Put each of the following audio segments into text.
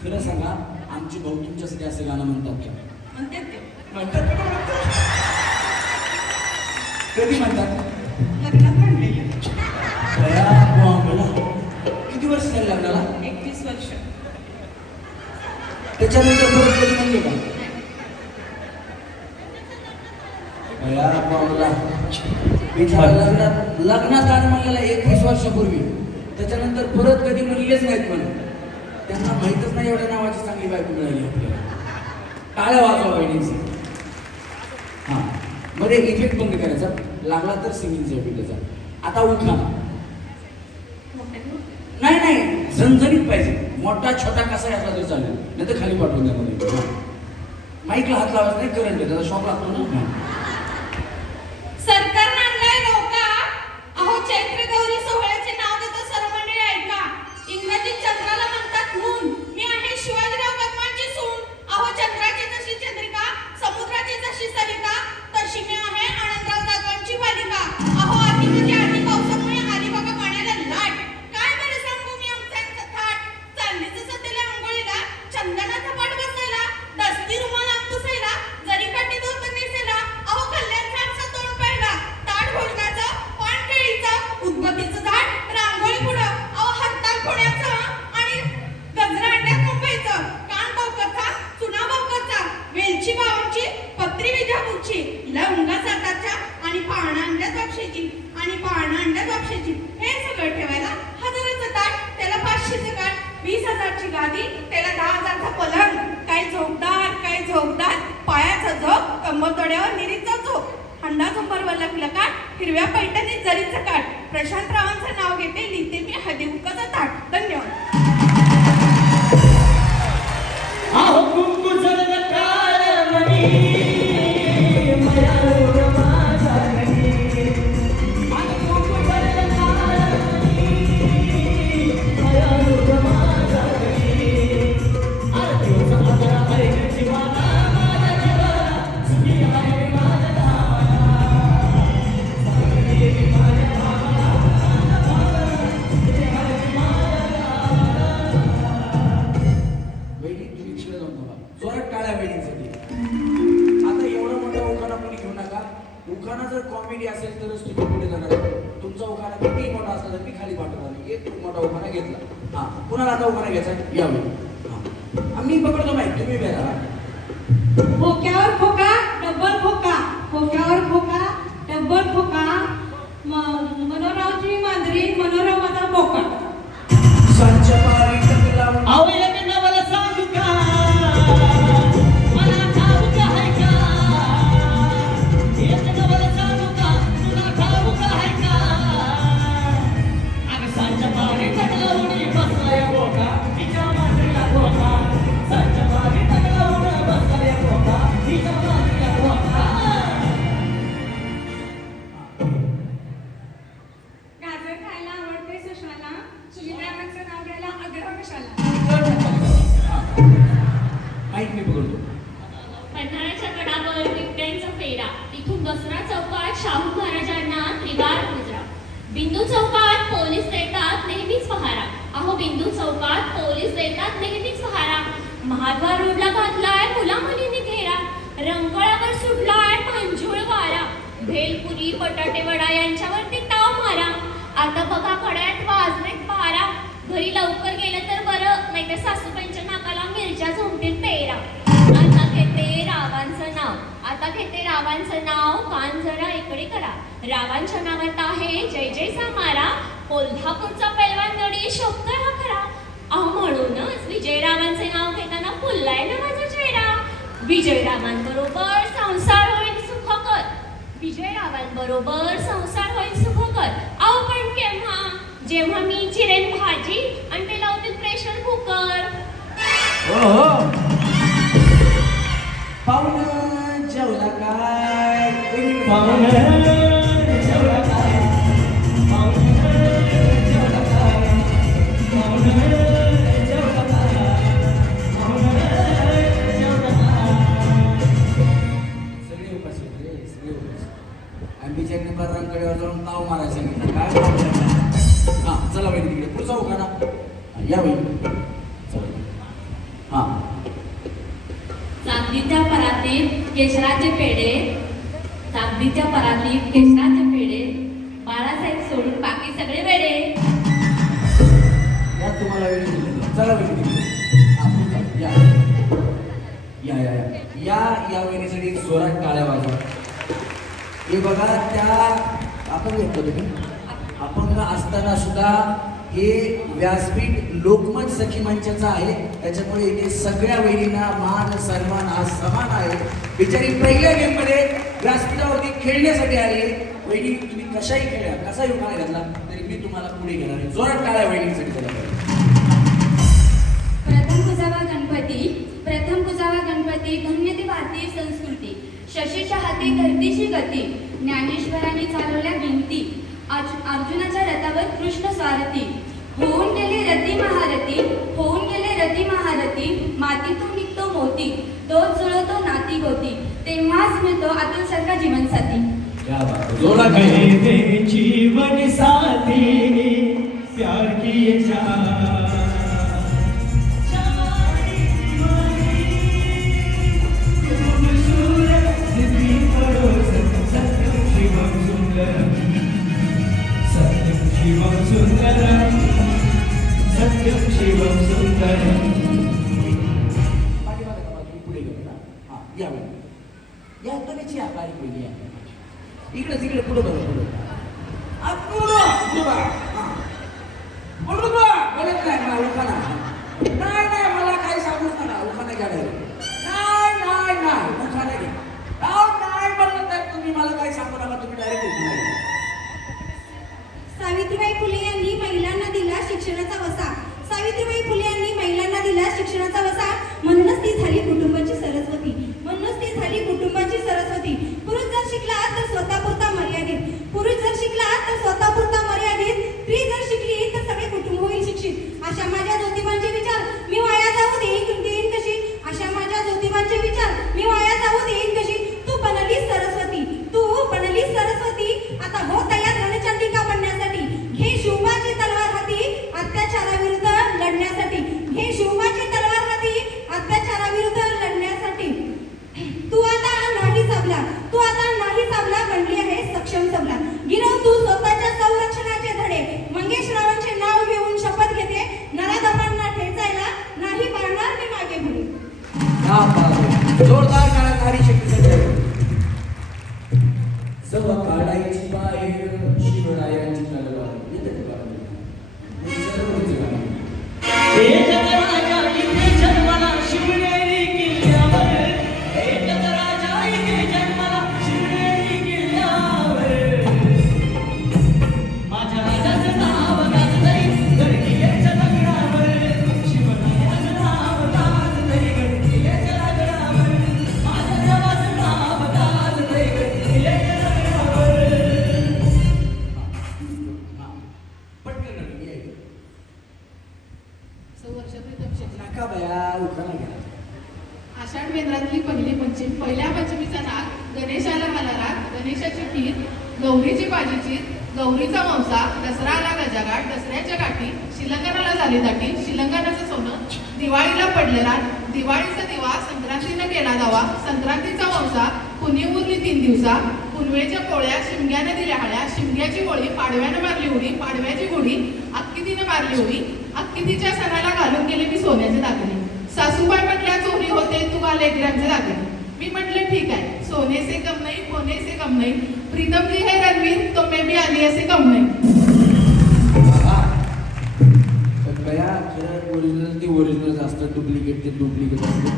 खरं सांगा, आमची भाऊ तुमच्यासाठी असं गाणं म्हणतात का? म्हणतात कधी म्हणतात? किती वर्ष झाली लग्नाला? 21 वर्ष. त्याच्यानंतर परत कधी म्हणले का? लग्नात गाणं म्हणलेला 21 वर्षापूर्वी. त्याच्यानंतर परत कधी म्हणलेच नाहीत म्हणून. त्यांना माहितच नाही एवढ्या नावाची चांगली बायको मिळाली आपल्याला. टाळ्या वाजवा बहिणींची. हा, मध्ये एक इफेक्ट बंद करायचा, लागला तर सिंगिंगचा इफेक्ट त्याचा. आता उखाणा. नाही, झणझणीत पाहिजे. मोठा छोटा कसा असला तरी चालेल, नाही तर खाली पाठवून द्या मध्ये. माईकला हात लावायचा नाही, करंट आहे, त्याचा शॉक लागतो ना. सरकारनं आणलाय नौका. अहो, चैत्र गौरी सोहळ्याचे नाव देतो सर्व मंडळी ऐका. इंग्रजीत चंद्राला म्हणतात मून. मी आहे शिवाजीराव कदमांची सून. अहो, चंद्राची जशी चंद्रिका, समुद्राची जशी सरिता, तशी मी आहे आनंदराव जाधवांची बालिका. अहो, आधी पावसामुळे आली बघा पाण्याला लाट. काय बरं सांगू मी आमचं थाट. चाललीच सध्याला आंघोळीला, चंदनाचा पाठ बसायला, दस्ती रुमाल पुसायला, जरी काठी धोतर नेसायला. अहो, कल्याणचा तोंड पाहिला, ताट भोजनाचं, पान केळीचं, उदबत्तीचं झाड, रांगोळी पुढं. अहो, हरताळ खोड्याचं आणि गजरा अंड्यात मुंबईचं, कान भावकरचा, चुना भावकरचा, वेलची बावनची, पत्री विजापूरची, लवंगा सातारच्या आणि पाळणा अंड्यात वापशाची आणि पाळणा अंड्यात वापशाची. हे सगळं ठेवायला 1000चं ताट, त्याला 500चं काठ, 20,000ची गादी, त्याला 10,000चा पलंग. काय झोपदार, पायाचा झोप, कंबर तोड्यावर निरीचा झोप, हंडा कंबरवर लकाट, हिरव्या पैठणीत जरीचं काठ. प्रशांत रावांचं नाव घेते, लिहिते मी हळदी कुंकाचा ताट. धन्यवाद. उखाणा जर कॉमेडी असेल तरच तुम्ही पुढे जाणार. तुमचा उखाणा किती मोठा असला तर मी खाली पाठवणार. एक मोठा उखाणा घेतला. हा, कुणाला आता उखाणा घ्यायचा यावेळी. आम्ही पकडतो माहिती, तुम्ही बेरा. खोक्यावर खोका, डब्बल खोका, खोक्यावर खोका, डब्बल खोका, मनोरावची मांजरी, मनोरमाचा बोका. सांच्या पारी टकला मला सांगू का, मला ठाऊक आहे का, मला सांगू का, तुला ठाऊक आहे का. आणि सांच्या पारी टकला उडी बसलाय बोका, तिच्या मांजरीला खोका. सांच्या पारी टकला उडी बसलाय बोका, तिच्या मांजरीला खोका. गाजर खायला आवडते सुशाला, सुमित्राचं नाव घ्यायला आग्रह कशाला. माहित मी पकडतो. पन्हाळ्याच्या गडावर बिबट्यांचा फेरा, तिथून दसरा चौकात शाहू महाराजांना त्रिवार मुजरा. बिंदू चौकात पोलीस देतात नेहमीच पहारा. अहो, बिंदू चौकात पोलीस देतात नेहमीच पहारा. महाद्वार रोडला घातलाय मुला मुलींनी घेरा. रंकाळावर सुटलाय पांजुळ वारा. भेलपुरी बटाटे वडा यांच्यावरती ताव मारा. आता बघा कड्यात वाजलेत 12. घरी लवकर गेलं तर बरं, नाहीतर सासूबाईंच्या नाकाला मिरच्या झोंबतील 13. आता घेते रावांचं नाव, कान जरा इकडे करा. रावांच्या नावात आहे जय जय सामारा. कोल्हापूरचा पैलवान गडी शोभतोय हा खरा. अहो, म्हणूनच विजयरावांचे नाव घेताना फुललाय ना माझा चेहरा. विजयरावांबरोबर संसार होईल सुखकर. विजयरावांबरोबर संसार होईल सुखकर. अहो, पण केव्हा, जेव्हा मी चिरेन भाजी आणि ते लावतील प्रेशर कुकर. पाहुणं जेवला काय? पाहुणं जेवला काय? नाव मारायचं सांगितलं काय हा चला वहिनी तिकडे पुढचा उखाणा या वहिनी चला हा चांदीच्या परातीत केशराचे पेढे, चांदीच्या परातीत केशराचे पेढे, बाळासाहेब सोडून बाकी सगळे वेडे. या तुम्हाला वेळ दिली चला वेळ दिली या या या या या वेळेसाठी जोरात टाळ्या वाजवा. हे बघा त्या आपण येतो तुम्ही अपंग असताना सुद्धा हे व्यासपीठ लोकमत सखी मंचाचं आहे, त्याच्यामुळे इथे सगळ्या वहिनींना मान सन्मान हा समान आहे. बिचारी पहिल्या गेममध्ये व्यासपीठावरती खेळण्यासाठी आली आहे. वहिनी तुम्ही कशाही खेळा कसाही उपाय घातला तरी मी तुम्हाला पुढे घेणार आहे. जोरात टाळ्या वहिनींसाठी त्याला. प्रथम पूजावा गणपती धन्य ती भारतीय संस्कृती. शशीच्या हाती धरतीची गती, ज्ञानेश्वरांनी चालवल्या भिंती, अर्जुनाच्या रथावर कृष्ण स्वारथी. होऊन गेले रती महारथी, होऊन गेले रती महारथी, मातीतून निघतो मोती, तोच जुळवतो नाती गोती, तेव्हाच मिळतो अतुल सारखा जीवनसाथी. मेरे जीवन साथी प्यार की ये जान, शिवम सुंदरम सत्यम शिवम सुंदरम. पुढे घेऊ ना हा या या तुम्हीच या बारीक वेगळी या इकडे तिकडे पुढे बघा पुढे बोलत नाही मला उखाणा नाही नाही मला काही सांगूच नका उखाणा घ्या नाही नाही नाही उखाणा घ्या नाही म्हणलं तर तुम्ही मला काही सांगू नका तुम्ही डायरेक्ट उखाणा घ्या. सावित्रीबाई फुले यांनी महिलांना दिला शिक्षणाचा वसा. सावित्रीबाई फुले यांनी महिलांना दिला शिक्षणाचा वसा. म्हणूनच ती झाली कुटुंबाची सरस्वती. म्हणूनच ती झाली कुटुंबाची सरस्वती. पुरुष जर शिकला तर स्वतःपुरता मर्यादित. पुरुष जर शिकला तर स्वतःपुरता मर्यादित. स्त्री जर शिकली तर सगळे कुटुंब होईल शिक्षित. अशा माझ्या ज्योतिबांचे विचार मी वाया जाऊ देईन कशी. अशा माझ्या ज्योतिबांचे विचार मी वाया जाऊ देईन कशी. तू बनलीस सरस्वती, तू बनलीस सरस्वती. आता हो तयार रणचंडिका बनण्यासाठी. घे शिवबाची तलवार हाती अत्याचाराविरुद्ध लढण्यासाठी. घे शिवबाची तलवार हाती अत्याचाराविरुद्ध लढण्यासाठी. तू आता नाही साबला, तू आता नाही साबला, बनली आहे सक्षम सबला. गिरव तू स्वतःच्या संरक्षणाचे धडे. मंगेशरावांचे नाव घेऊन शपथ घेते. नराधमांना ठेचायला नाही पाळणार मी मागे पुढे. जोरदार काळाकारी शक्तीसाठी सव काढायची बाहेर शिवरायांची तलवार येते का राजा इथे जन्माला शिवनेरी किल्ल्यावर, एकच राजा इथे जन्माला शिवनेरी किल्ल्यावर. माझ्या राजाचं नाव गाजलंय गडकिल्ल्याच्या दगडावर, शिवरायाचं नाव गाजलंय गडकिल्ल्याच्या दगडावर, माझ्या देवाचं नाव गाजलंय गडकिल्ल्याच्या दगडावर. पटकन ये वर्षप्रीतम नका बया उखाणा घ्या. आषाढ बेंद्रातली पहिली पंचमी. पहिल्या पंचमीचा नाग गणेशाला घाला राग. गणेशाची खीर, गौरीची भाजीची, गौरीचा वंसा. दसरा आला गजागाठ, दसऱ्याच्या गाठी. शिलंगणाला झाली दाटी, शिलंगणाचं सोनं. दिवाळीला पडले रात, दिवाळीचा दिवा. संक्रांतीनं केला दावा, संक्रांतीचा वंसा. पुण्य उरली 3 दिवसा. पुनवेच्या पोळ्या शिमग्याने दिल्या हळ्या. शिमग्याची गोळी पाडव्यानं मारली उडी, पाडव्याची गुढी अक्कितीनं मारली उडी. अक्कितीच्या सणाला घालून गेले मी सोन्याचे दागिने. सासूबाई म्हटल्या चोरी होते तू घाल 1 ग्रॅमचे दागिने. मी म्हटले ठीक आहे, सोने से कम नाही, होने से कम नाही. प्रीतम जी है रणवीर तो मैं भी आली ऐसे कम नाही. पण बया खरं ओरिजिनल ते ओरिजिनल असतं, डुप्लिकेट ते डुप्लिकेट असतं.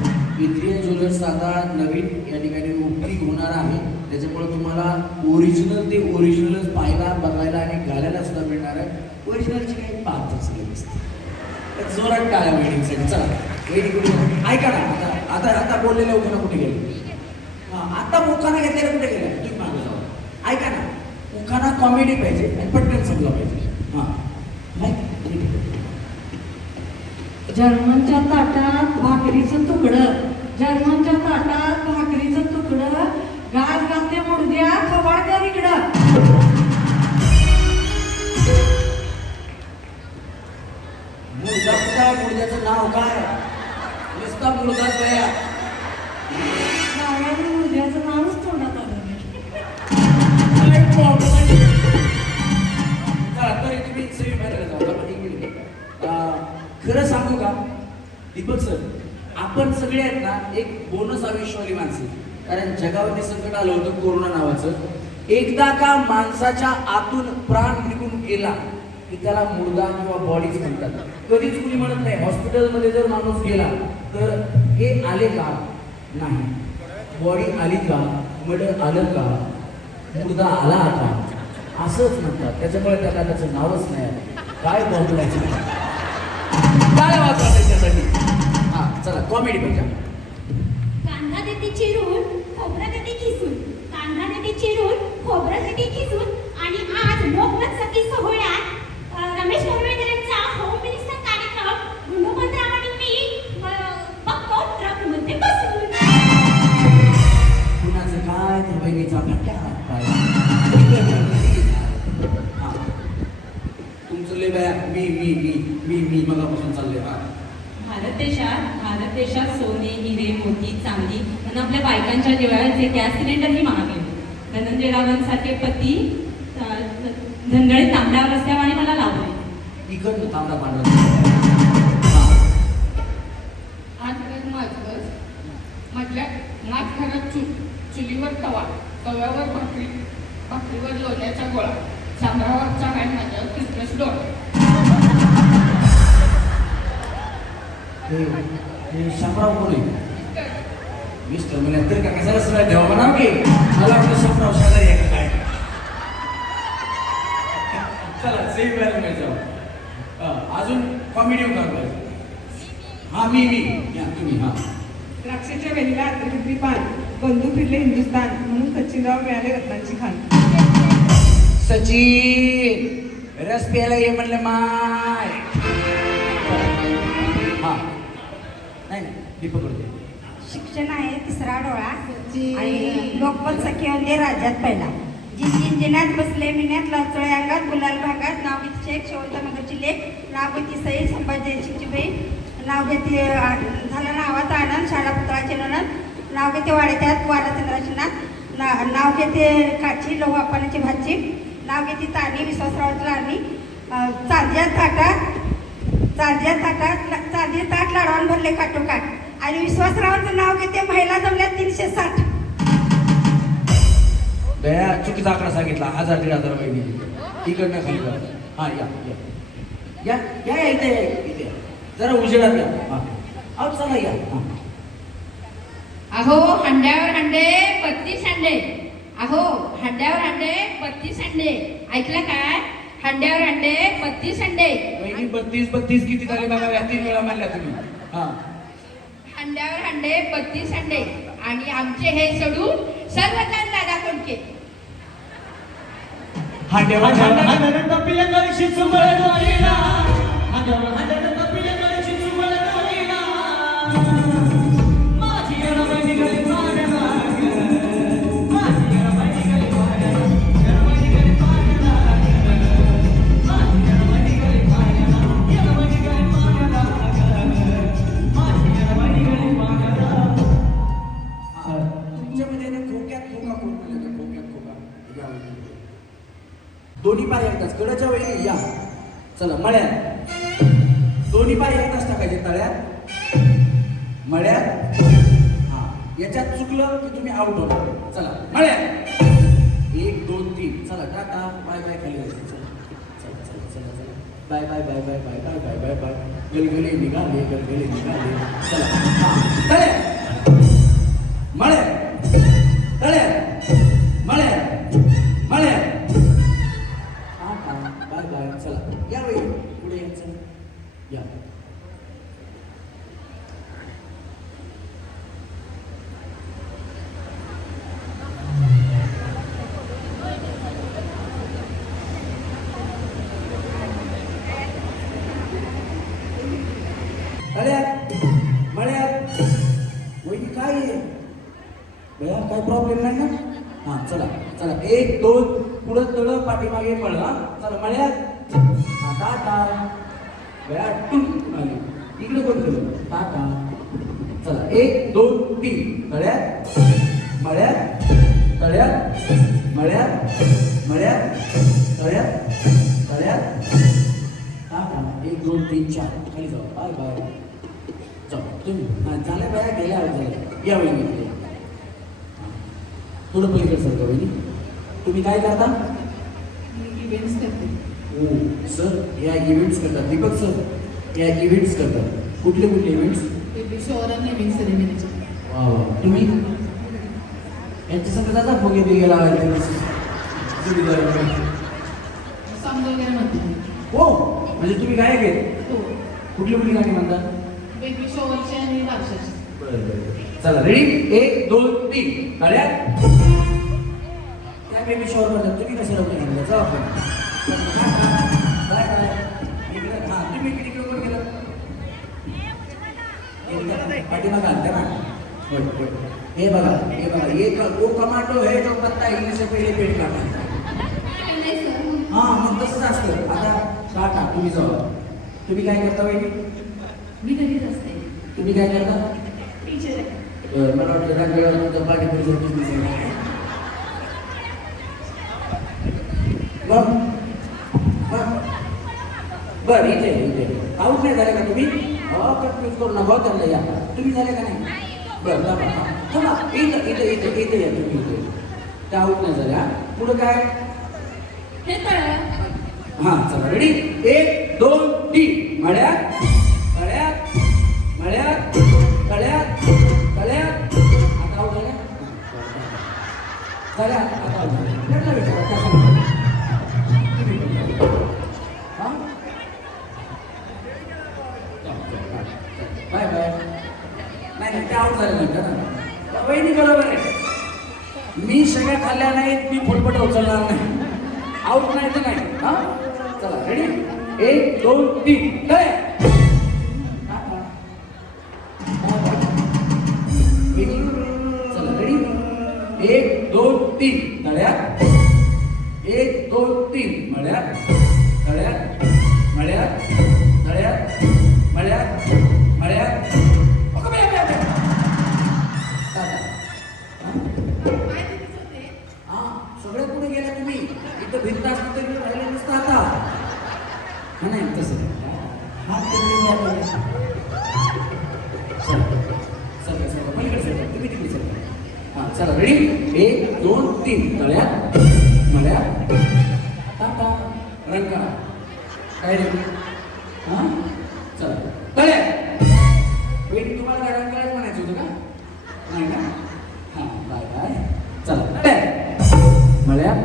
इंद्रिय ज्वेलर्स आता नवीन या ठिकाणी ओपनिंग होणार आहे, त्याच्यामुळे तुम्हाला ओरिजिनल ते ओरिजिनलच पाहायला बघायला आणि घालायला सुद्धा मिळणार आहे. ओरिजिनलची काही पाहत असेल दिसते. जोरात टाळ्या वेडिंगसाठी. चला वेडिंग ऐका ना आता आता आता बोललेल्या उखाणा कुठे गेले. आता उखाणा घेतलेला कुठे गेला तुम्ही मागे जाऊ. ऐका ना उखाणा कॉमेडी पाहिजे आणि पटकन समजला पाहिजे. जर्मनच्या ताटात भाकरीचं तुकडं, जर्मनच्या ताटात भाकरीचं तुकडं, गाज घालते मुडद्या खवाड द्या इकडं. सांगू का दीपक सर, आपण सगळे आहेत ना एक बोनस आयुष्यवाली माणसे. कारण जगावरती संकट आलं होतं कोरोना नावाचं. एकदा का माणसाच्या आतून प्राण निघून गेला की त्याला मुर्दा किंवा बॉडीज म्हणतात. कधीच कुणी म्हणत नाही हॉस्पिटलमध्ये जर माणूस गेला तर हे आले का, नाही, बॉडी आली का, मर्डर आलं का, मुर्दा आला का, असंच म्हणतात. त्याच्यामुळे त्याला त्याचं नावच नाही आलं. काय बोलायचं, काय वाचवा त्याच्यासाठी. हा चला कॉमेडी बघा. कांदा देते चिरून खोबरं देते किसून, कांदा देते चिरून खोबरं देते किसून. आणि आज लोकमतसाठी सोहळ्यात रमेश मोरवेकरांचा होम मिनिस्टर कार्यक्रम गुणवंतराव आणि मी बघतो ट्रकमध्ये बसून. कुणाचं काय तर बहिणीचा फटका काय. हा तुमचं लय बाया मी मी मी मी मी मगापासून चाललंय. हा भारत देशात सोने, हिरे, मोती, चांदी आणि आपल्या बायकांच्या जिव्हाळ्याचे गॅस सिलेंडरही महागले. धनंजयरावांसारखे पती धनगडीत तांबड्यावर असल्यामुळे मला लावले. इकडनं तांबडा पांढरा. आज म्हटल्या नाच घरात चुलीवर तवा, तव्यावर भाकरीवर लोण्याचा गोळा, चांद्रावरचा काय माझ्या क्रिसमस डोळा. हे शामराव कोण आहे? मिस्टर म्हणजे तरी का कशाला सगळं ठेवा म्हणावं की मला वाटतं शामराव शेजारी आहे का काय. चला सेम वेळेला मिळायचं. अजून कॉमेडी करतोय. हा मी या तुम्ही. हा द्राक्षाच्या वेलीला हिरवी पान, बंधू फिरले हिंदुस्थान म्हणून सचिनराव मिळाले रत्नांची खान. सचिन रस प्यायला ये म्हणलं माय. हा नाही दीपक करते. शिक्षण आहे तिसरा डोळा आणि लोकमत सखी म्हणजे राज्यात पहिला. जिन्यात बसले मिन्यात लाचळे अंगात गुलाल भागात नाव घेते शेख शेवंतनगरची लेख, नाव घेते सई संभाजी जयसिंगची बहीण, नाव घेते झाला नावाचा आनंद शाळा पुतळाचे ननद, नाव घेते वाड्यात वाराचंद्राची नाथ, नाव घेते काची लहू अप्पानाची भाची, नाव घेते तानी विश्वासरावाची लाडणी, चांदिया ताट लाडवान भरले काटोकाट आणि विश्वासरावांचं नाव घेते महिला जमल्या 360. दया चुकीचा आकडा सांगितला. 1000-1500 महिने इकडनं खाली जा. हा या या या या इथे इथे जरा उजेडात या. हा अहो चला या. हा अहो हंड्यावर हंडे 32 हंडे. अहो हंड्यावर हंडे 32 हंडे. ऐकलं काय? हंड्यावर हंडे 32 हंडे. बहिणी 32 किती झाले बघा. या 3 वेळा म्हणल्या तुम्ही. हा हंड्यावर हंडे 32 हंडे. आणि आमचे हे सोडून सर्वजण दादा कोणके. हांड्यावर दोन्ही पाय एकदाच कडच्या वेळी या. चला मळ्यात दोन्ही पाय एकदाच टाकायचे तळ्यात मळ्यात. हा याच्यात चुकलं की तुम्ही आउट होणार. चला मळ्यात 1 2 3. चला टाटा बाय बाय खाली जायचं. चला चला चला चला bye bye bye bye bye bye bye bye bye. Galgale निघाले गलगले निघाले. चला तळ्यात मळ्यात तळ्यात मळ्यात मळ्यात. Bye bye. चला या वेळी पुढे यायचं या. तळ्यात मळ्यात. वहिनी काय आहे भैया, काय प्रॉब्लेम नाही ना. हा चला चला 1 2 पुढं तळ पाठीमागे पळवा. चला मळ्यात. हा टाटा भैया टून आली इकडे कोण केलं टाटा. चला 1 2 3. तळ्यात मळ्यात तळ्यात मळ्यात मळ्यात तळ्यात तळ्यात टाटा. 1 2 3 4 खाली जाऊ बाय बाय जाऊ तुम्ही हां झालं बाया गेल्या झालं या वहिनी थोडं पलीकडे सर वहिनी तुम्ही काय करता इव्हेंट्स करते हो सर या इव्हेंट्स करतात दीपक सर या इव्हेंट्स करतात कुठले इव्हेंट्स बेबी शॉवर आणि नेमिंग सेरेमनीचे वा वा तुम्ही यांच्या संग जाता फुगे बिगे लावायला सॉंग वगैरे म्हणते हो म्हणजे तुम्ही गायक आहेत हो कुठली गाणी म्हणता बेबी शॉवरचे आणि बारशाचे चला रेडी 1 2 3 गाड्या त्या बेबी शॉवर मध्ये तुम्ही कशाला उभे जाऊ आपण काय इकडे हां तुम्ही किती किलोमीटर गेला पाठीमागं आणता ना होय हे बघा ये वो कमांडो है जो पत्ता हिलने से पहिले पेट काटा हां मग तसंच असतं आता काटा तुम्ही जाऊ तुम्ही काय करता वहिनी मी घरीच असते तुम्ही काय करता टीचर आहे मला वाटतं रांगेवर तुमच्या पाठीपुढे जाऊन तुम्ही सांगा बर इथे आऊट नाही झाले का तुम्ही कन्फ्यूज करू नका त्यांना या तुम्ही झाले का नाही बरं थांबा इथे या तुम्ही इथे त्या आऊट नाही झाल्या पुढं काय हे तळ हां चला रेडी 1 2 3 मळ्यात मळ्यात मळ्यात कळ्यात कळ्यात आता आऊट झाल्या झाल्या आता आऊट झाल्या त्यांना विचारा कसं हां बाय बाय नाही ते आऊट झाले म्हणतात ना वहिनी बरोबर आहे मी सगळ्या खाल्ल्या नाहीत मी फुलपट उचलणार नाही आऊट नाही तर नाही हां चला रेडी 1 2 3 चला रेडी 1 2 3 तळ्यात 1 2 3 मळ्यात तळ्यात मळ्यात तळ्यात मळ्यात मळ्यात सगळ्यात पुढे गेला तुम्ही इथं भिंत असतं तरी राहिले नसतं आता हा नाही तसं हात सर पलीकडे सर तुम्ही तिकडे सर हां चला रेडी 1 2 3 तळ्यात मळ्यात टाटा रंग करा काय रे हां चला तळ्यात वेळी तुम्हाला काय रंग करायचं म्हणायचं होतं का नाही ना हां बाय बाय चला तळ्यात मळ्यात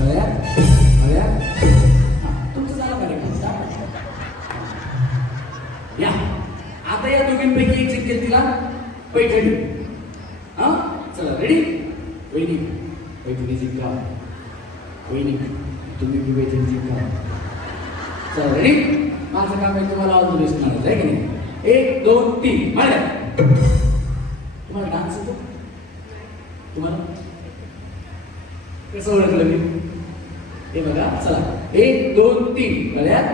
तळ्यात मळ्यात तुमचं झालं कार्यक्रम या आता या दोघींपैकी एक जिंकेल तिला पैठणी हां चला रेडी वहिनी पैठणी जिंका वहिनी तुम्ही बी पैठणी जिंका चला रेडी माझं काम आहे तुम्हाला ऑल द बेस्ट म्हणायचं आहे की नाही 1 2 3 मळ्यात तुम्हाला डान्स येतो तुम्हाला कसं ओळखलं मी हे बघा चला 1 2 3 मळ्यात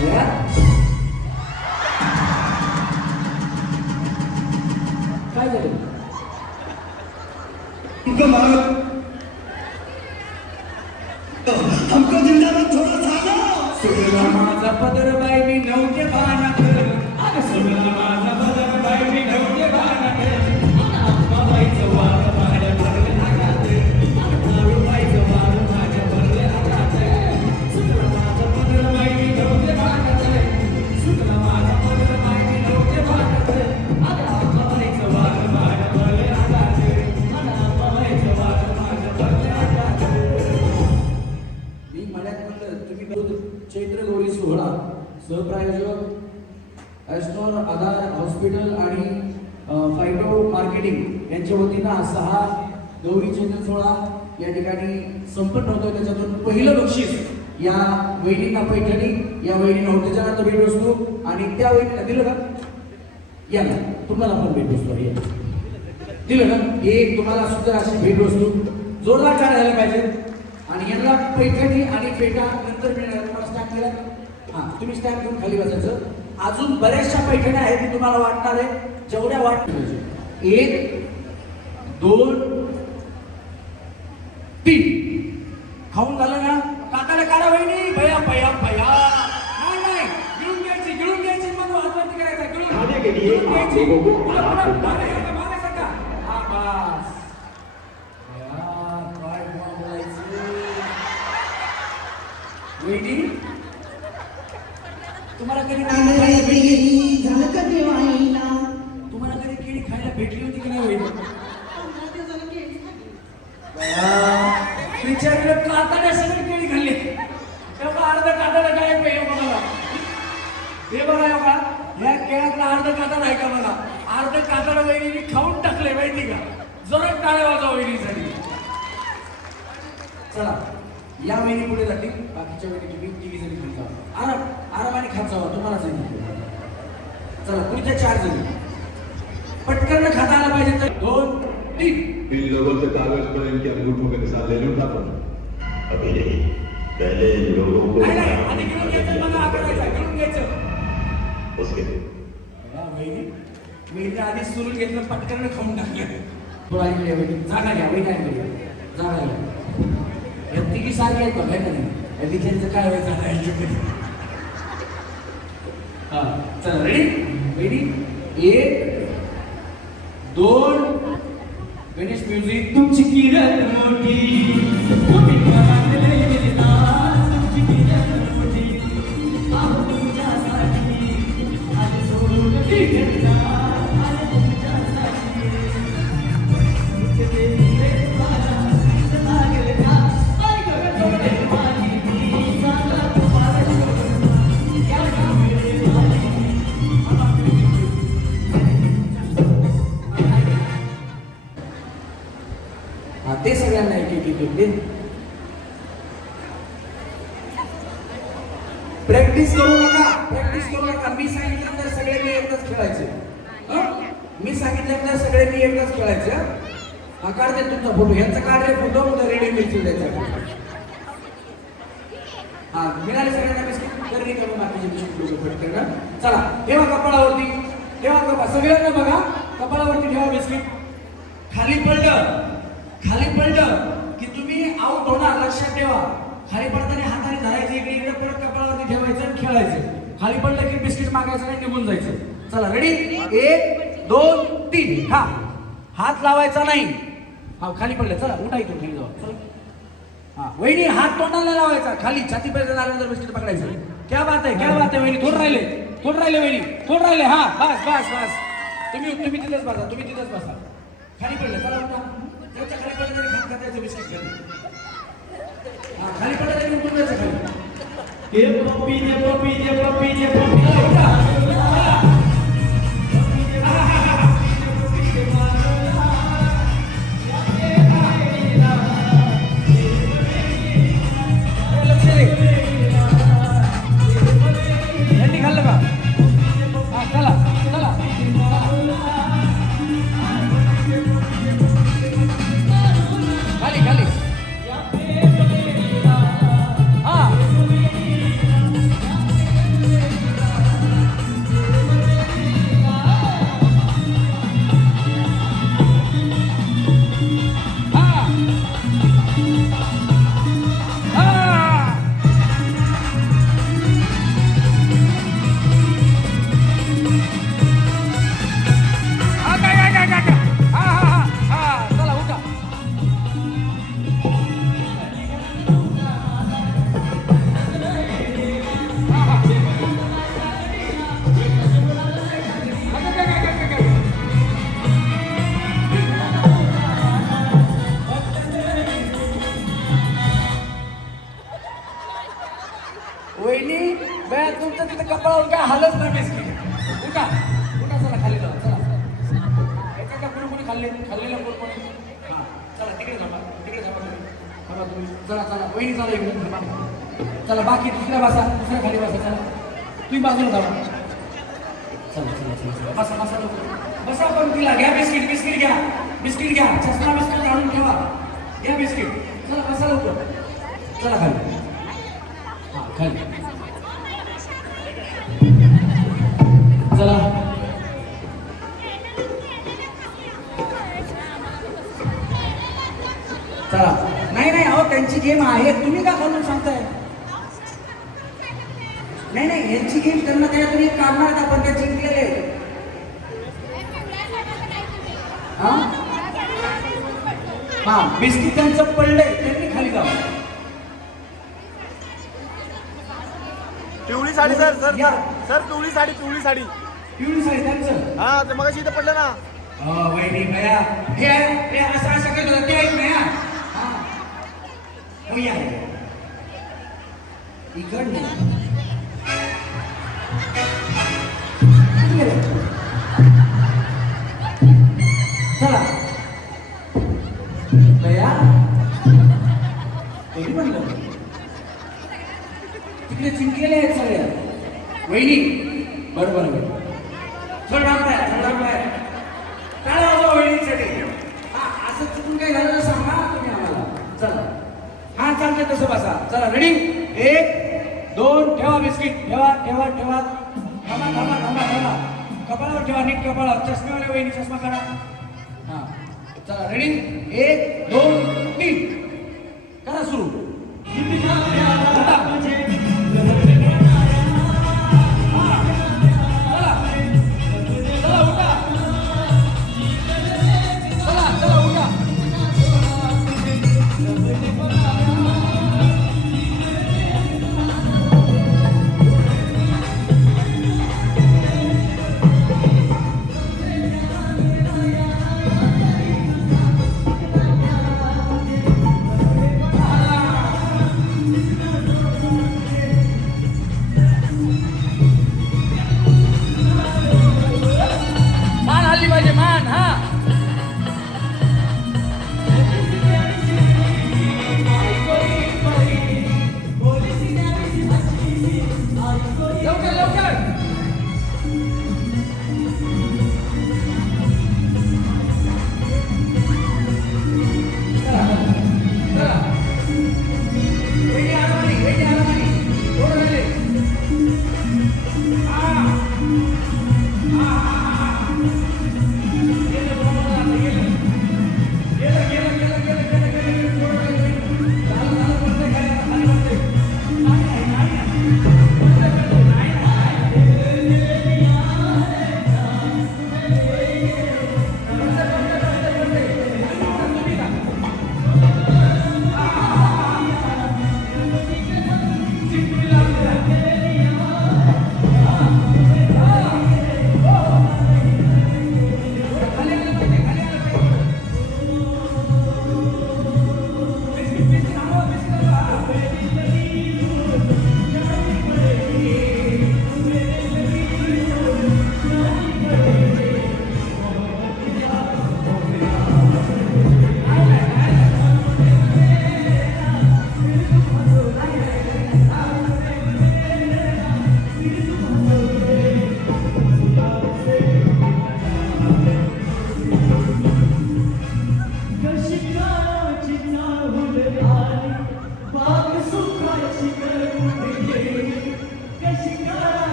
मळ्यात काय झालं हमको जिंदाबाद थोड़ा झाला सुगला माझा पदर बाई मी नव्हते भानात सुगला माझा पदर बाई मी नव्हते भानात बाबाईचं वार माझ्या भरले आगात बाबाईचं वार माझ्या भरले आगात सुगला माझा पदर बाई मी नव्हते भानात सुगला माझा पदर बाई मी नव्हते भानात बाबाईचं वार माझ्या भरले आगात बाबाईचं वार माझ्या भरले आगात मी मळ्यात म्हणलं तुम्ही चैत्र गौरी सोहळा सहप्रायोजक ॲस्ट्रॉन आधार हॉस्पिटल आणि फायटो मार्केटिंग यांच्या वतीनं आज 6 गौरी चैत्र सोहळा या ठिकाणी संपन्न होतो त्याच्यातून पहिलं बक्षीस या वहिनींना पैठणी या वहिनींना उत्तेजनार्थ भेटवस्तू आणि त्या वहिनीला दिलं का या ना तुम्हाला पण भेटवस्तू आहे दिलं ना एक तुम्हाला सुद्धा अशी भेटवस्तू जोरदार काय झालं पाहिजे आणि यांना पैठणी आणि फेटा नंतर मिळणार तुम्हाला स्टॅम्प केला हां तुम्ही स्टॅम्प घेऊन खाली बसायचं अजून बऱ्याचशा पैठण्या आहेत की तुम्हाला वाटणार आहे जेवढ्या वाटत 1 2 3 खाऊन झालं ना काकाला काढा वहिनी भया भया भया नाही के लिए आप लोगों को मागे सरका. हा, बस. यार, काय बोलायचं? वहिनी, तुम्हाला कधी झालं का जेवायला? तुम्हाला कधी केळी खायला भेटली होती की नाही वहिनी? विचारलं काटाने सगळी केळी खाल्ली. तेव्हा अर्ध काटाला काय पाहिजे बघा. हे बघा बघा, या केळातला अर्ध काटा नाही का बघा. अर्ध काटाला वहिनी खाऊन टाकले माहिती का. जोरात टाळ्या वाजवा वहिनीसाठी. चला, या वहिनी पुढे जातील. बाकीच्या वहिनी तुम्ही तिघी जणी खात जावा. आरामाने खात जावा. तुम्हाला सांगितलं. चला, पुढच्या 4 जणी पटकन खाता आला पाहिजे. तर 2, 3. इन लोगों से कागज पर इनके अंगूठों के निशान ले लूं उठाता हूं। अभी नहीं, पहले इन लोगों को नाही नाही, आधी गिळून घ्यायचं, मग आकडायचं. गिळून घ्यायचं. उसके वहिनी आधी सुरून घेतलं, पटकन खाऊन टाकलं. थोडा इकडे वहिनी जागा घ्या. वहिनी आहे जागा घ्या. या तिघी सारखी आहेत बघा का नाही. या तिघींचं काय व्हायचं आता यांच्याकडे. हा, चला रेडी. वहिनी 1, 2. गणेश म्युझिक. तुमची किरण मोठी तुम्ही मनातले दिलदार, तुमची किरण मोठी आहो तुमच्यासाठी आज सोडून निघणार, आज तुमच्यासाठी तुमचे ते मला लागेल का ऐकलं थोडे माझी सांगा तुम्हाला या कामेळे माझी हा, ते सगळ्यांना एक एक दे. प्रॅक्टिस करू नका. प्रॅक्टिस करू नका. मी सांगितल्यानंतर सगळ्यांनी एकदाच खेळायचे. मी सांगितल्यानंतर सगळ्यांनी एकदाच खेळायचं. हा, काढते तुमचा फोटो. ह्यांचा काढले फोटो उद्या रेडी मिळतील द्यायचा. हा, मिळाले सगळ्यांना बिस्किट. गर्दी करून बाकीचे बिस्किट लोक पटकन. चला, ठेवा कपाळावरती. ठेवा कपाळ. सगळ्यांना बघा, कपाळावरती ठेवा बिस्किट. खाली पडलं की तुम्ही आउट होणार. लक्षात ठेवा. खाली पडताना हाताने धरायचं, इकडे इकडे परत कपाळावरती ठेवायचं आणि खेळायचं. खाली पडलं की बिस्किट मागायचं नाही, निघून जायचं. चला रेडी. 1, 2, 3. हा, हात लावायचा नाही. हा, खाली पडलं. चला उठा इथून खाली जाऊ. चला. हा, वहिनी हात तोंडाला लावायचा. खाली छातीपर्यंत आल्यानंतर बिस्किट पकडायचं. क्या बात आहे वहिनी. थोडं राहिले वहिनी. थोडं राहिले. हा, बस. तुम्ही तिथेच बसा. खाली पडलं. चला उठा. त्याच्या खाली पडलं तरी खात खात्याचं बिस्किट खाली. हा, खाली पडलं तरी उठून जायचं खाली. ये पप्पी जे पप्पी जे पप्पी जे पप्पी उठा. लक्ष दे. यांनी खाल्लं का? हा, चला. खाली. हा. चला उठा. वहिनी बया तुमचं तिथं कपाळावर काय हालच नाही बिस्किट. उठा चला खाली जाऊ. चला याच्या का कोणी खाल्लेलं कोणी. हा, चला तिकडे जा तुम्ही. चला वहिनी चला इकडे. चला बाकी दुसऱ्या खाली बसा. चला तुम्ही बाजूला जावा. चला बसा पण तिला घ्या बिस्किट घ्या. चष्मा बिस्किट काढून ठेवा. घ्या बिस्किट. चला बसा लवकर. चला खाली. हा, खाली. चला नाही अहो त्यांची गेम आहे. तुम्ही का खालून सांगताय? नाही यांची गेम त्यांना त्यातून एक काढणार आपण. त्या जिंकलेले हा बिस्किट त्यांचं पडलंय, त्यांनी खाली जावं. पिवळी साडी सर सर या. सर पिवळी साडी पिवळी साडी त्यांचं. हा ते मगाशी इथं पडलं ना. वहिनी भया हे असं करत होतं ते ऐक ना. हा हो या इकड नाही. चला भया कधी म्हणलं तिकडे चिंकलेले आहेत सगळ्या वहिनी. बरोबर थोडं आपलाय काय वाजवा वहिनीसाठी. हा असं चुकून काही झालं तर सांगा तुम्ही आम्हाला. चला हा चालतंय तसं बसा. चला रेडी 1 2 ठेवा बिस्किट ठेवा ठेवा ठेवा. थांबा थांबा थांबा थांबा. कपाळावर ठेवा नीट कपाळावर. चष्म्यावाले वहिनी चष्मा काढा. हा चला रेडी 1 2 3 करा सुरू. मान हल्ली पाहिजे मान. हा लवकर लवकर. चला चला वेटी आरामाने थोडं झाले.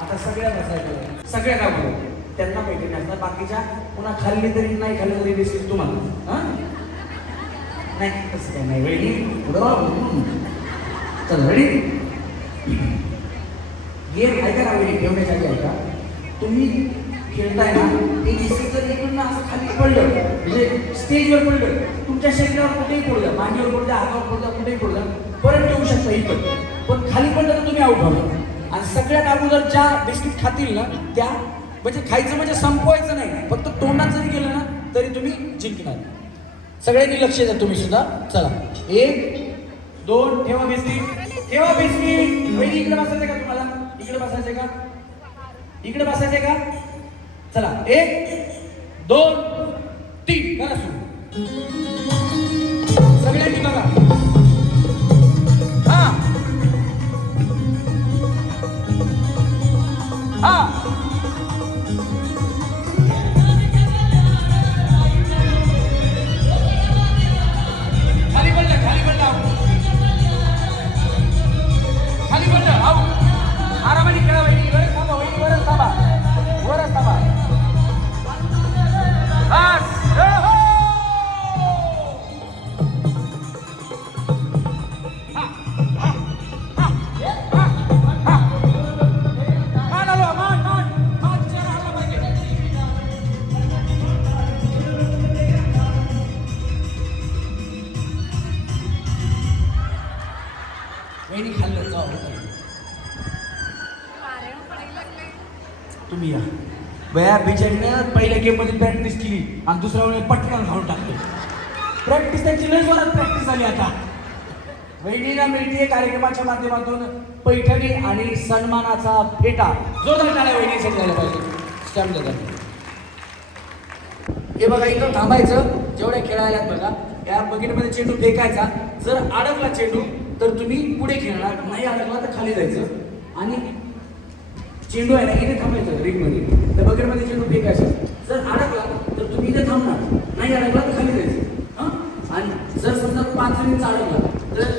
आता सगळ्या बसायचं सगळ्या का बोलू त्यांना पैकी नसतात. बाकीच्या पुन्हा खाल्ली तरी नाही खाल्ली तरी दिसतील तुम्हाला. हा नाही तसं काय नाही वेळी चल रेडी. गेम ऐका ना वेळी ठेवण्याच्या आधी ऐका. तुम्ही खेळताय ना ते दिसत जर इकडून असं खाली पडलं म्हणजे स्टेजवर पडलं तुमच्या शरीरावर कुठेही पडू द्या, मांडीवर पडू द्या, हातावर पडू द्या, कुठेही पडू द्या, परत ठेवू शकता इथं. पण खाली पडलं तर तुम्ही आउट व्हाल. आणि सगळ्यात अगोदर ज्या बिस्किट खातील ना त्या म्हणजे खायचं म्हणजे संपवायचं नाही, फक्त तोंडात जरी गेलं ना तरी तुम्ही जिंकणार. सगळ्यांनी लक्ष द्या तुम्ही सुद्धा. चला 1 2 ठेवा बिस्किट ठेवा बिस्किट. वहिनी इकडे बसायचं का तुम्हाला? इकडे बसायचंय का? इकडे बसायचंय का? चला 1 2 3 करा सुरू. तुम्ही या बया बिचारीनं पहिल्या गेममध्ये प्रॅक्टिस केली आणि दुसऱ्या वेळेस पटकन खाऊन टाकले. प्रॅक्टिस त्यांची लय जोरात प्रॅक्टिस झाली आता. वहिनीला मिळते कार्यक्रमाच्या माध्यमातून पैठणी आणि सन्मानाचा फेटा. जोरदार टाळ्या वहिनीसाठी झाल्या पाहिजे. स्टॅम्प देतात. हे बघा इथं थांबायचं. जेवढ्या खेळायला बघा या बकेटमध्ये चेंडू फेकायचा. जर अडकला चेंडू तर तुम्ही पुढे खेळणार, नाही अडकला तर खाली जायचं आणि चेंडू आहे ना इथे थांबायचं रिंगमध्ये. त्या बकेटमध्ये चेंडू फेकायचा. जर अडकला तर तुम्ही इथे थांबणार, नाही अडकला तर खाली जायचं. हां आणि जर समजा 5 जणींचा अडकला तर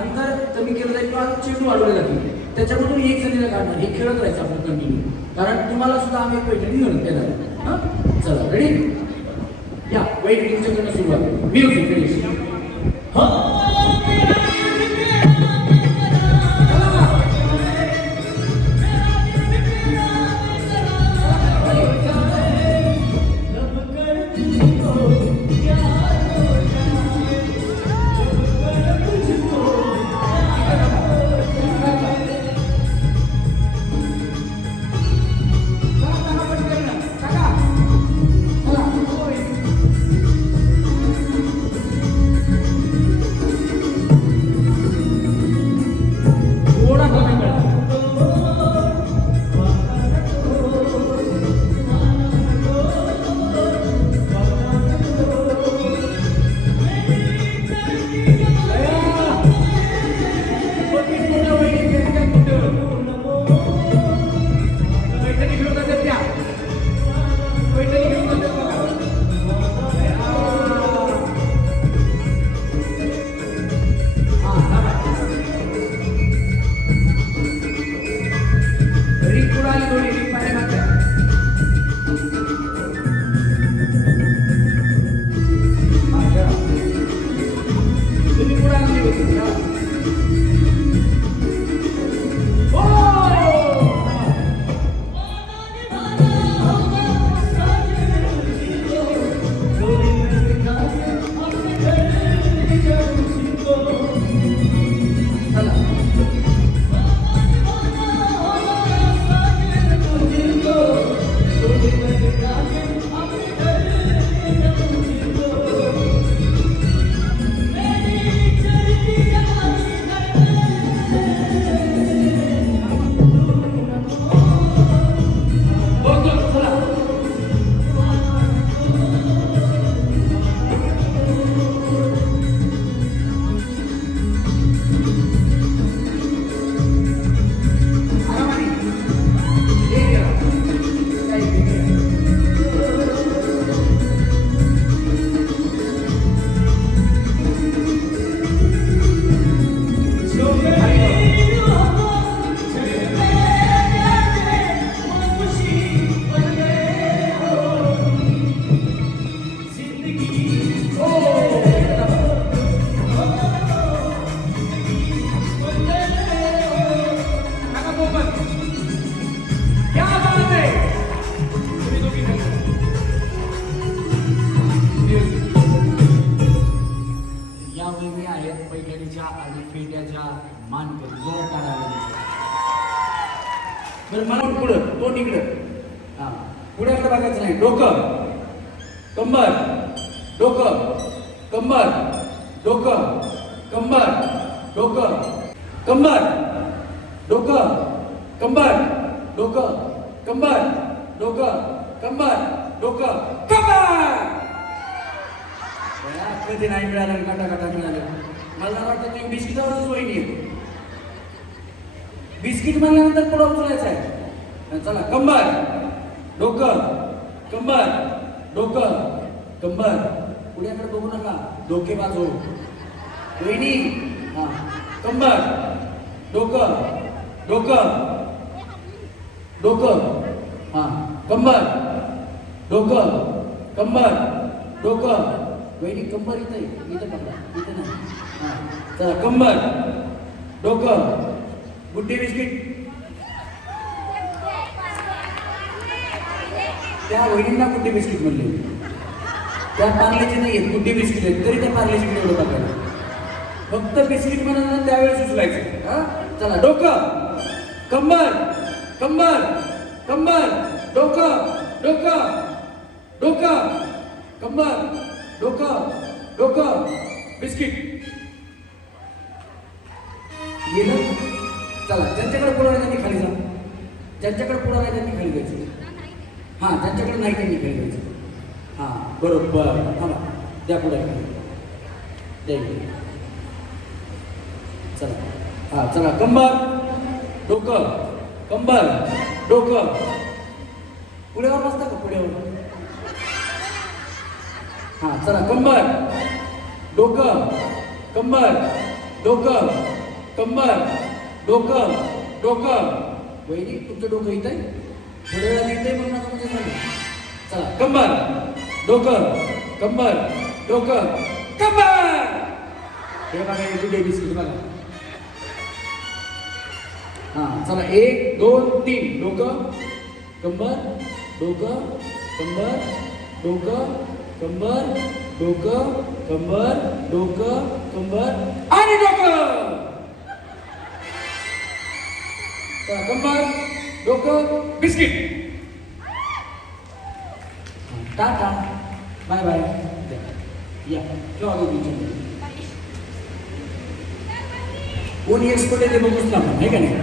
अंतर कमी केलं जाईल किंवा चेंडू वाढवले जातील. त्याच्यामधून 1 जणीला काढणार. हे खेळत राहायचं आपण कंटिन्यू, कारण तुम्हाला सुद्धा आम्ही पैठणी घेऊन देणार. हां चला रेडी या. वेट तुमच्याकडनं सुरुवात. Music ready. बरं मला पुढं तोंड इकडं. हां पुढ्याकडे बघायचं नाही. डोकं कंबर डोकं कंबर डोकं कंबर डोकं कंबर डोकं कंबर डोकं कंबर डोकं कंबर डोकं कंबर. कधी नाही मिळालं काटा मिळालं. मला वाटतं तुम्ही बिस्किटावरच वहिनी आहे. बिस्किट म्हणल्यानंतर पुढं उचलायचं आहे. चला कंबर डोकं कंबर डोकं कंबर. पुढ्याकडे बघू नका. डोके बाजू वहिनी. हां कंबर डोकं डोकं डोकं हां कंबर डोकं कंबर डोकं. वहिनी कंबर इथं पकडा इथं नाही. हां चला कंबर डोकं. गुड्डे बिस्किट त्या वहिनींना गुड्डे बिस्किट म्हणले. त्या पार्लेचे नाही आहेत गुड्डे बिस्किट आहेत तरी त्या पार्लेचे एवढं बघायला. फक्त बिस्किट म्हणून त्यावेळेस उचलायचं. हां चला डोकं कंबर कंबर कंबर डोकं डोकं डोकं कंबर डोकं डोकं बिस्किट गेलं. चला ज्यांच्याकडे पुढं आहे त्यांनी खाली जा. ज्यांच्याकडे पुढं आहे त्यांनी खाली जायचं. हां ज्यांच्याकडे नाही त्यांनी खाली जायचं. हां बरोबर थांबा द्या पुढे द्या इकडे. चला हां चला कंबर डोकं कंबर डोकं पुढेवर बसता का पुढेवर. हां चला कंबर डोकं कंबर डोकं कंबर डोकं डोकं. वहिनी तुमचं डोकं इथं आहे थोड्या वेळा इथं आहे म्हणून नका म्हणजे झालं. चला कंबर डोकं कंबर डोकं कंबर. हे बघा हे कुठे बिस्किट बघा. हां चला 1 2 3 डोकं कंबर डोकं कंबर डोकं कंबर डोकं कंबर डोकं कंबर आणि डोकं. कंबर डोकं बिस्किट. टाटा बाय बाय या किंवा कोणी एक्सपर्ट आहे ते बघूच ना आपण आहे का नाही.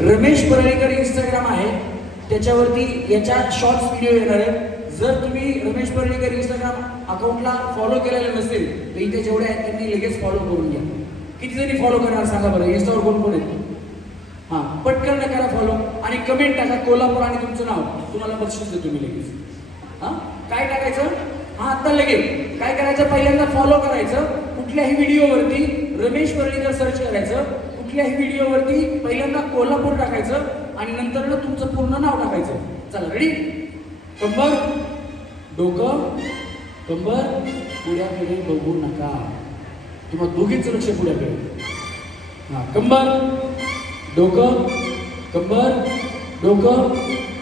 रमेश परळीकर इंस्टाग्राम आहे त्याच्यावरती याच्या शॉर्ट्स व्हिडिओ येणार आहे. जर तुम्ही रमेश परळीकर इंस्टाग्राम अकाउंटला फॉलो केलेलं नसेल तर इथे जेवढे आहेत त्यांनी लगेच फॉलो करून घ्या. किती जणी फॉलो करणार सांगा बरं. इंस्टावर कोण कोण आहेत. हां पटकन करा फॉलो आणि कमेंट टाका कोल्हापूर आणि तुमचं नाव तुम्हाला बक्षीस देतो मी लगेच. हां काय टाकायचं. हां आता लगेच काय करायचं पहिल्यांदा फॉलो करायचं. कुठल्याही व्हिडिओवरती रमेश परळीकर सर्च करायचं. कुठल्याही व्हिडिओवरती पहिल्यांदा कोल्हापूर टाकायचं आणि नंतर तुमचं पूर्ण नाव टाकायचं. चला रेडी. कंबर डोकं कंबर पुढ्याकडे बघू नका. तुम्हाला दोघींचं लक्ष पुढ्याकडे. हां कंबर डोकं कंबर डोकं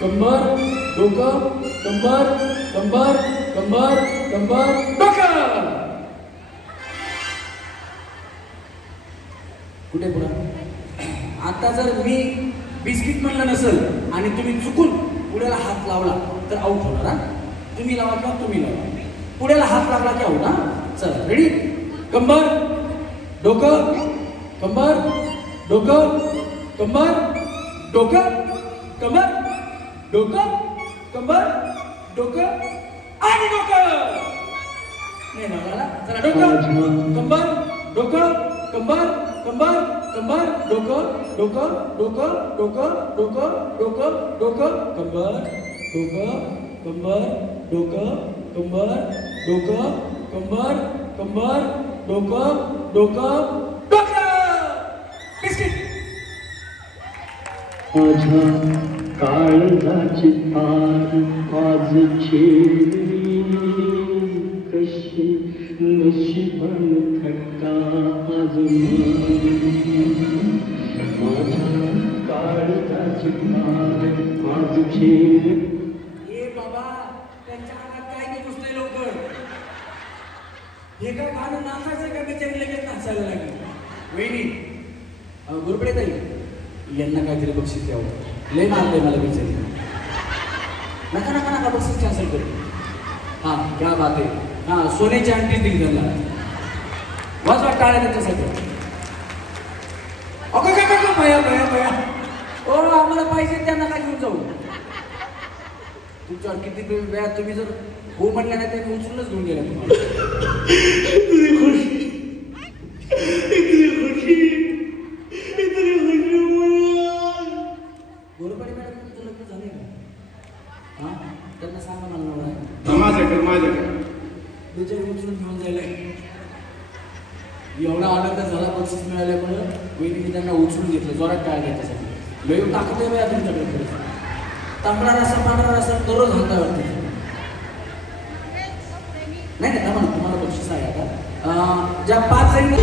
कंबर डोकं कंबर कंबर कंबर कंबर डोकं. कुठे पुढं. आता जर मी बिस्किट म्हणलं नसेल आणि तुम्ही चुकून पुढ्याला हात लावला तर आऊट होणार. हा तुम्ही लावा किंवा तुम्ही लावा. पुढ्याला हात लागला की आऊट. हा चला रेडी. कंबर डोकं कंबर डोकं कंबर डोकं कंबर डोकं कंबर डोकं आणि डोकं. नाही लागला. चला डोकं कंबर डोकं कंबर कंबर कंबर डोकं डोकं डोकं डोकं डोकं डोकं डोकं कंबर डोकं कंबर डोकं कंबर डोकं कंबर कंबर डोकं डोकं डोकं बिस्किट. माझ्या काळजाची तार आज छेडली कशी नशिबान थट्टा आज माझ्या काळजाची तार आज छेडली. ए बाबा त्यांच्या अंगात काय नाही घुसतंय लवकर. हे काय गाणं नाचायचं का बिचारी लगेच नाचायला लागली. वहिनी गुरपडे ताई यांना काहीतरी बक्षीस द्यावं. लय मारलंय मला बिचारी. नका नका नका बक्षीस कॅन्सल करू. हां क्या बात आहे. हां सोन्याची अंगठी दिली त्यांना. वाजवा टाळ्या त्याच्यासाठी. अगं काय काय भया भया भया. ओ आम्हाला पाहिजे त्यांना काय घेऊन जाऊ. तुमच्यावर किती वेळा तुम्ही जर हो म्हणल्या नाही त्यांनी उचलूनच घेऊन गेला तुम्हाला. गोरपडे मॅडम तुमचं लग्न झालंय का. हां त्यांना सांगा मला नवरा आहे. माझ्याकडे त्याच्यावर उचलून घेऊन जायला एवढा आनंद झाला बक्षीस मिळाल्यामुळं वहिनीने त्यांना उचलून घेतलं. जोरात टाळ घेण्यासाठी लय ताकद आहे बया तुमच्याकडे. तांबडा रस्सा पांढरा रस्सा दररोज घालता वाटते. नाही नाही थांबा ना तुम्हाला बक्षीस आहे आता. ज्या 5 जणी